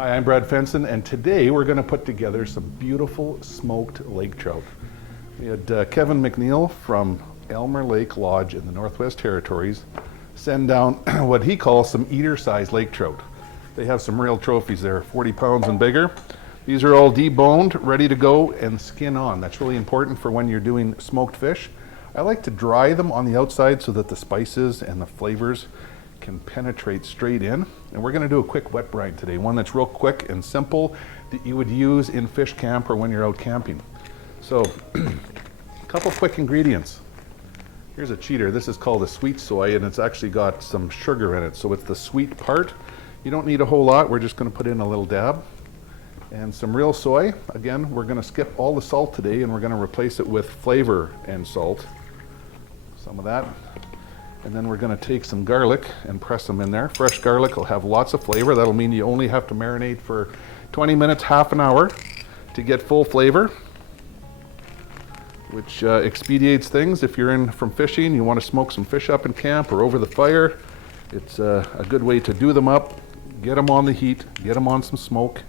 Hi, I'm Brad Fenson, and today we're going to put together some beautiful smoked lake trout. We had Kevin McNeil from Elmer Lake Lodge in the Northwest Territories send down what he calls some eater-sized lake trout. They have some real trophies there, 40 pounds and bigger. These are all deboned, ready to go, and skin on. That's really important for when you're doing smoked fish. I like to dry them on the outside so that the spices and the flavors can penetrate straight in. And we're going to do a quick wet brine today, one that's real quick and simple that you would use in fish camp or when you're out camping. So a couple quick ingredients. Here's a cheater. This is called a sweet soy, and it's actually got some sugar in it, so it's the sweet part. You don't need a whole lot. We're just going to put in a little dab. And some real soy. Again, we're going to skip all the salt today and we're going to replace it with flavor and salt. Some of that. And then we're going to take some garlic and press them in there. Fresh garlic will have lots of flavor. That'll mean you only have to marinate for 20 minutes, half an hour to get full flavor, which expedites things. If you're in from fishing, you want to smoke some fish up in camp or over the fire, it's a good way to do them up, get them on the heat, get them on some smoke,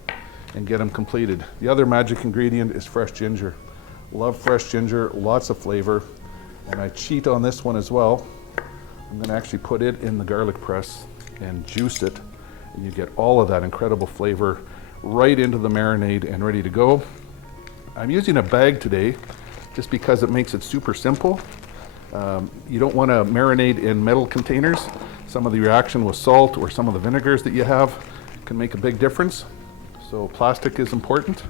and get them completed. The other magic ingredient is fresh ginger. Love fresh ginger, lots of flavor, and I cheat on this one as well. I'm going to actually put it in the garlic press and juice it, and you get all of that incredible flavor right into the marinade and ready to go. I'm using a bag today just because it makes it super simple. You don't want to marinate in metal containers. Some of the reaction with salt or some of the vinegars that you have can make a big difference. So plastic is important.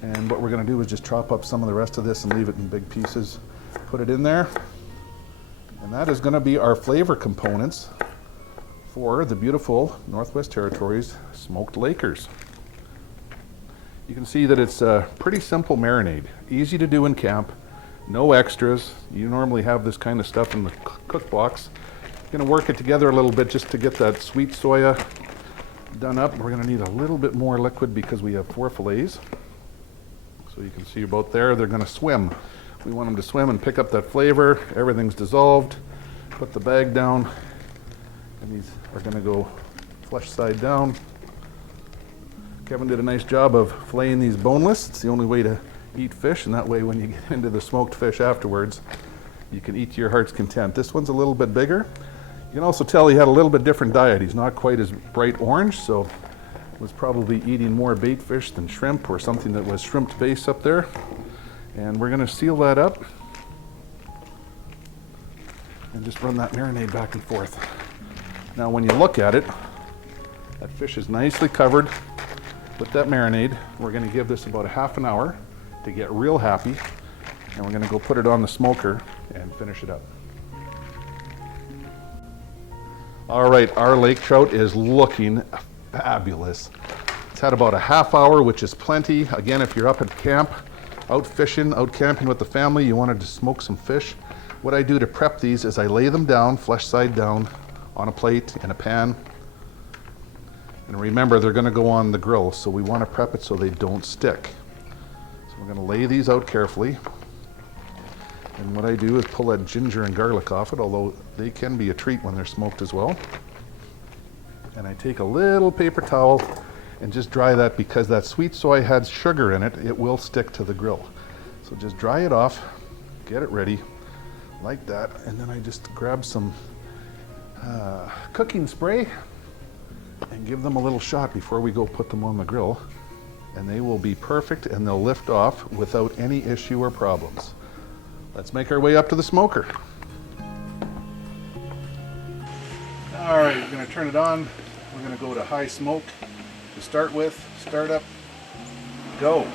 And what we're going to do is just chop up some of the rest of this and leave it in big pieces. Put it in there. And that is going to be our flavor components for the beautiful Northwest Territories smoked Lakers. You can see that it's a pretty simple marinade, easy to do in camp, no extras. You normally have this kind of stuff in the cook box. You're going to work it together a little bit just to get that sweet soya done up. We're going to need a little bit more liquid because we have 4 fillets. So you can see about there, they're going to swim. We want them to swim and pick up that flavor. Everything's dissolved. Put the bag down, and these are going to go flesh side down. Kevin did a nice job of filleting these boneless. It's the only way to eat fish, and that way when you get into the smoked fish afterwards, you can eat to your heart's content. This one's a little bit bigger. You can also tell he had a little bit different diet. He's not quite as bright orange, so was probably eating more bait fish than shrimp or something that was shrimp base up there. And we're going to seal that up and just run that marinade back and forth. Now when you look at it, that fish is nicely covered with that marinade. We're going to give this about a half an hour to get real happy, and we're going to go put it on the smoker and finish it up. All right, our lake trout is looking fabulous. It's had about a half hour, which is plenty. Again, if you're up at camp, out fishing, out camping with the family, you wanted to smoke some fish. What I do to prep these is I lay them down, flesh side down, on a plate, in a pan. And remember, they're going to go on the grill, so we want to prep it so they don't stick. So we're going to lay these out carefully. And what I do is pull that ginger and garlic off it, although they can be a treat when they're smoked as well. And I take a little paper towel and just dry that, because that sweet soy has sugar in it. It will stick to the grill. So just dry it off, get it ready like that, and then I just grab some cooking spray and give them a little shot before we go put them on the grill, and they will be perfect and they'll lift off without any issue or problems. Let's make our way up to the smoker. All right, we're going to turn it on. We're going to go to high smoke to start with. Start up, go.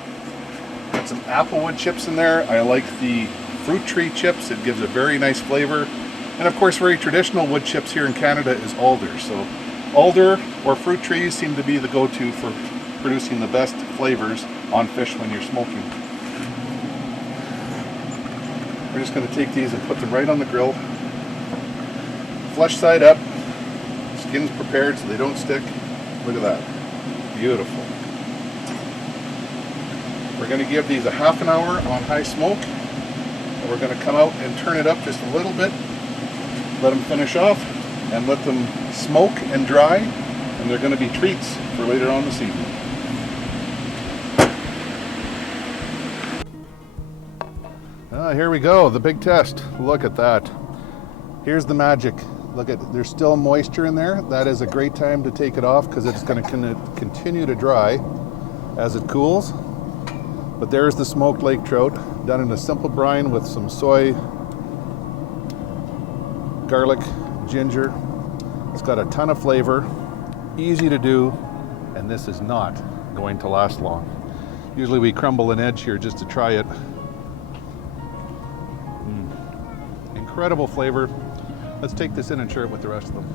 Got some applewood chips in there. I like the fruit tree chips. It gives a very nice flavor. And of course, very traditional wood chips here in Canada is alder. So alder or fruit trees seem to be the go-to for producing the best flavors on fish when you're smoking. We're just going to take these and put them right on the grill. Flesh side up. Skin's prepared so they don't stick. Look at that. Beautiful. We're going to give these a half an hour on high smoke. And we're going to come out and turn it up just a little bit. Let them finish off and let them smoke and dry. and they're going to be treats for later on this evening. Here we go, the big test. Look at that. Here's the magic. Look at, there's still moisture in there. That is a great time to take it off because it's going to continue to dry as it cools. But there's the smoked lake trout, done in a simple brine with some soy, garlic, ginger. It's got a ton of flavor, easy to do, and this is not going to last long. Usually we crumble an edge here just to try it. Incredible flavor. Let's take this in and share it with the rest of them.